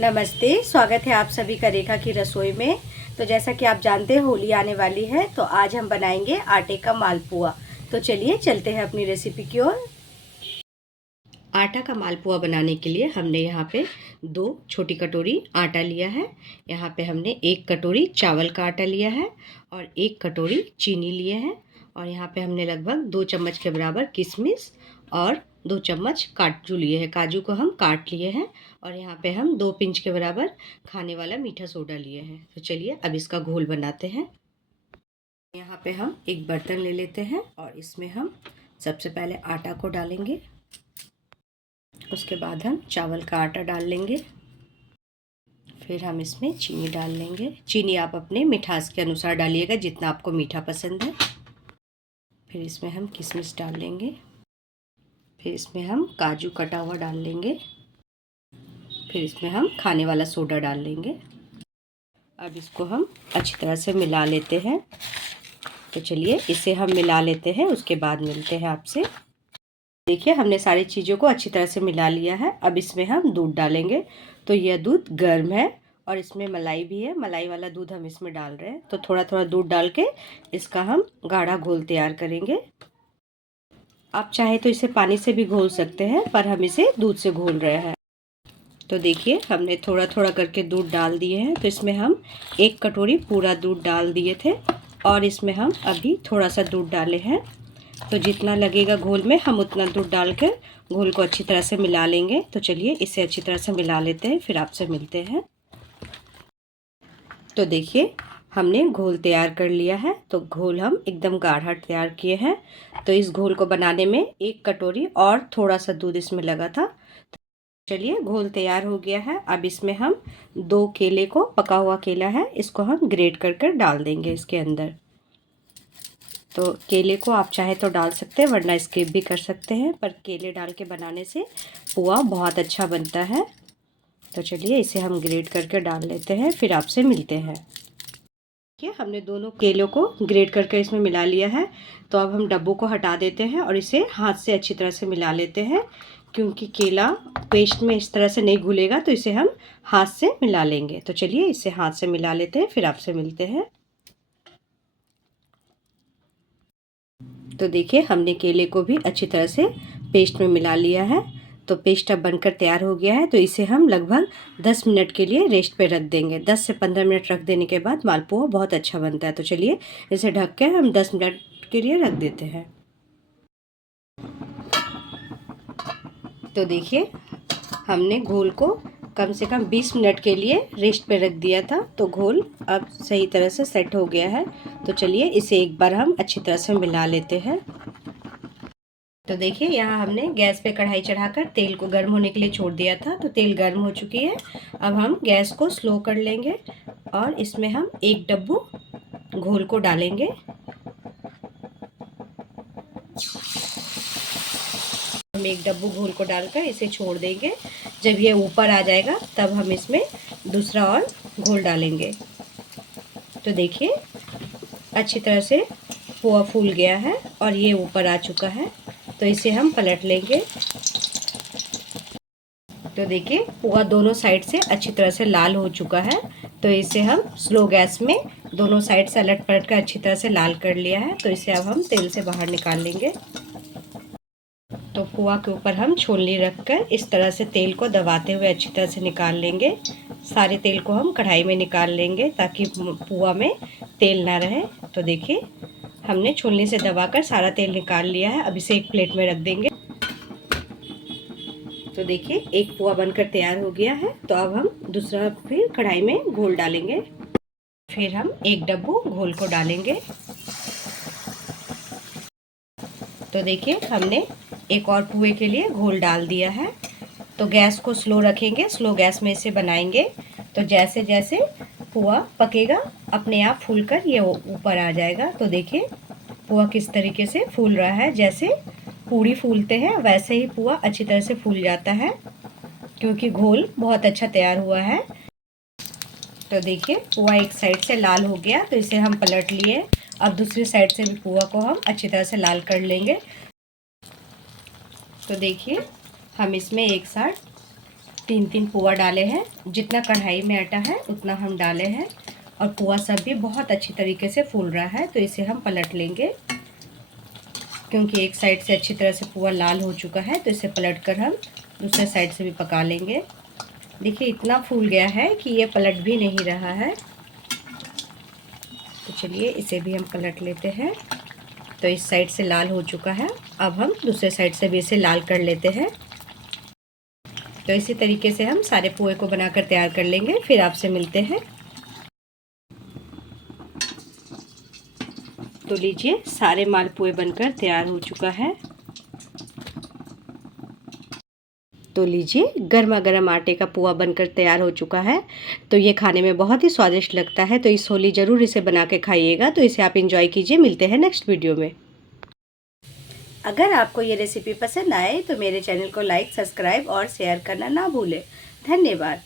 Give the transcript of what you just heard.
नमस्ते, स्वागत है आप सभी का रेखा की रसोई में। तो जैसा कि आप जानते हैं होली आने वाली है, तो आज हम बनाएंगे आटे का मालपुआ। तो चलिए चलते हैं अपनी रेसिपी की ओर। आटा का मालपुआ बनाने के लिए हमने यहाँ पे 2 छोटी कटोरी आटा लिया है। यहाँ पे हमने 1 कटोरी चावल का आटा लिया है और 1 कटोरी चीनी लिए हैं। और यहाँ पे हमने लगभग 2 चम्मच के बराबर किशमिश और 2 चम्मच काजू लिए हैं। काजू को हम काट लिए हैं। और यहाँ पे हम 2 पिंच के बराबर खाने वाला मीठा सोडा लिए हैं। तो चलिए अब इसका घोल बनाते हैं। यहाँ पे हम एक बर्तन ले लेते हैं और इसमें हम सबसे पहले आटा को डालेंगे। उसके बाद हम चावल का आटा डाल लेंगे। फिर हम इसमें चीनी डाल लेंगे। चीनी आप अपने मिठास के अनुसार डालिएगा, जितना आपको मीठा पसंद है। फिर इसमें हम किशमिश डाल लेंगे। फिर इसमें हम काजू कटा हुआ डाल लेंगे। फिर इसमें हम खाने वाला सोडा डाल लेंगे। अब इसको हम अच्छी तरह से मिला लेते हैं। तो चलिए इसे हम मिला लेते हैं, उसके बाद मिलते हैं आपसे। देखिए हमने सारी चीज़ों को अच्छी तरह से मिला लिया है। अब इसमें हम दूध डालेंगे। तो यह दूध गर्म है और इसमें मलाई भी है। मलाई वाला दूध हम इसमें डाल रहे हैं। तो थोड़ा थोड़ा दूध डाल के इसका हम गाढ़ा घोल तैयार करेंगे। आप चाहे तो इसे पानी से भी घोल सकते हैं, पर हम इसे दूध से घोल रहे हैं। तो देखिए हमने थोड़ा थोड़ा करके दूध डाल दिए हैं। तो इसमें हम 1 कटोरी पूरा दूध डाल दिए थे और इसमें हम अभी थोड़ा सा दूध डाले हैं। तो जितना लगेगा घोल में हम उतना दूध डालकर घोल को अच्छी तरह से मिला लेंगे। तो चलिए इसे अच्छी तरह से मिला लेते हैं, फिर आपसे मिलते हैं। तो देखिए हमने घोल तैयार कर लिया है। तो घोल हम एकदम गाढ़ा तैयार किए हैं। तो इस घोल को बनाने में 1 कटोरी और थोड़ा सा दूध इसमें लगा था। चलिए घोल तैयार हो गया है। अब इसमें हम 2 केले को, पका हुआ केला है, इसको हम ग्रेट कर कर डाल देंगे इसके अंदर। तो केले को आप चाहे तो डाल सकते हैं, वरना स्किप भी कर सकते हैं, पर केले डाल के बनाने से पुआ बहुत अच्छा बनता है। तो चलिए इसे हम ग्रेट करके डाल लेते हैं, फिर आपसे मिलते हैं। देखिए हमने दोनों केलों को ग्रेट करके इसमें मिला लिया है। तो अब हम डब्बों को हटा देते हैं और इसे हाथ से अच्छी तरह से मिला लेते हैं, क्योंकि केला पेस्ट में इस तरह से नहीं घुलेगा। तो इसे हम हाथ से मिला लेंगे। तो चलिए इसे हाथ से मिला लेते हैं, फिर आपसे मिलते हैं। तो देखिए हमने केले को भी अच्छी तरह से पेस्ट में मिला लिया है। तो पेस्ट अब बनकर तैयार हो गया है। तो इसे हम लगभग 10 मिनट के लिए रेस्ट पे रख देंगे। 10 से 15 मिनट रख देने के बाद मालपुआ बहुत अच्छा बनता है। तो चलिए इसे ढक के हम 10 मिनट के लिए रख देते हैं। तो देखिए हमने घोल को कम से कम 20 मिनट के लिए रेस्ट पे रख दिया था। तो घोल अब सही तरह से सेट हो गया है। तो चलिए इसे एक बार हम अच्छी तरह से मिला लेते हैं। तो देखिए यहाँ हमने गैस पे कढ़ाई चढ़ाकर तेल को गर्म होने के लिए छोड़ दिया था। तो तेल गर्म हो चुकी है। अब हम गैस को स्लो कर लेंगे और इसमें हम 1 डब्बू घोल को डालेंगे। हम 1 डब्बू घोल को डालकर इसे छोड़ देंगे। जब ये ऊपर आ जाएगा तब हम इसमें दूसरा और घोल डालेंगे। तो देखिए अच्छी तरह से पुआ फूल गया है और ये ऊपर आ चुका है। तो इसे हम पलट लेंगे। तो देखिए पुआ दोनों साइड से अच्छी तरह से लाल हो चुका है। तो इसे हम स्लो गैस में दोनों साइड से अलट पलट कर अच्छी तरह से लाल कर लिया है। तो इसे अब हम तेल से बाहर निकाल लेंगे। तो पुआ के ऊपर हम छोलनी रखकर इस तरह से तेल को दबाते हुए अच्छी तरह से निकाल लेंगे। सारे तेल को हम कढ़ाई में निकाल लेंगे ताकि पुआ में तेल ना रहे। तो देखिए हमने छोलनी से दबाकर सारा तेल निकाल लिया है। अब इसे एक प्लेट में रख देंगे। तो देखिए एक पुआ बनकर तैयार हो गया है। तो अब हम दूसरा फिर कढ़ाई में घोल डालेंगे। फिर हम 1 डब्बू घोल को डालेंगे। तो देखिए हमने एक और पुए के लिए घोल डाल दिया है। तो गैस को स्लो रखेंगे, स्लो गैस में इसे बनाएंगे। तो जैसे जैसे पुआ पकेगा अपने आप फूलकर ये ऊपर आ जाएगा। तो देखिए पुआ किस तरीके से फूल रहा है। जैसे पूड़ी फूलते हैं वैसे ही पुआ अच्छी तरह से फूल जाता है, क्योंकि घोल बहुत अच्छा तैयार हुआ है। तो देखिए पुआ एक साइड से लाल हो गया। तो इसे हम पलट लिए। अब दूसरी साइड से भी पुआ को हम अच्छी तरह से लाल कर लेंगे। तो देखिए हम इसमें एक साथ 3-3 पुआ डाले हैं। जितना कढ़ाई में आटा है उतना हम डाले हैं और पुआ सब भी बहुत अच्छी तरीके से फूल रहा है। तो इसे हम पलट लेंगे क्योंकि एक साइड से अच्छी तरह से पुआ लाल हो चुका है, तो इसे पलट कर हम दूसरे साइड से भी पका लेंगे। देखिए इतना फूल गया है कि ये पलट भी नहीं रहा है। तो चलिए इसे भी हम पलट लेते हैं। तो इस साइड से लाल हो चुका है, अब हम दूसरे साइड से भी इसे लाल कर लेते हैं। तो इसी तरीके से हम सारे पोहे को बनाकर तैयार कर लेंगे, फिर आपसे मिलते हैं। तो लीजिए सारे मालपुए बनकर तैयार हो चुका है। तो लीजिए गर्मा गर्म आटे का पुआ बनकर तैयार हो चुका है। तो ये खाने में बहुत ही स्वादिष्ट लगता है। तो इस होली ज़रूर इसे बना के खाइएगा। तो इसे आप एंजॉय कीजिए। मिलते हैं नेक्स्ट वीडियो में। अगर आपको ये रेसिपी पसंद आए तो मेरे चैनल को लाइक, सब्सक्राइब और शेयर करना ना भूलें। धन्यवाद।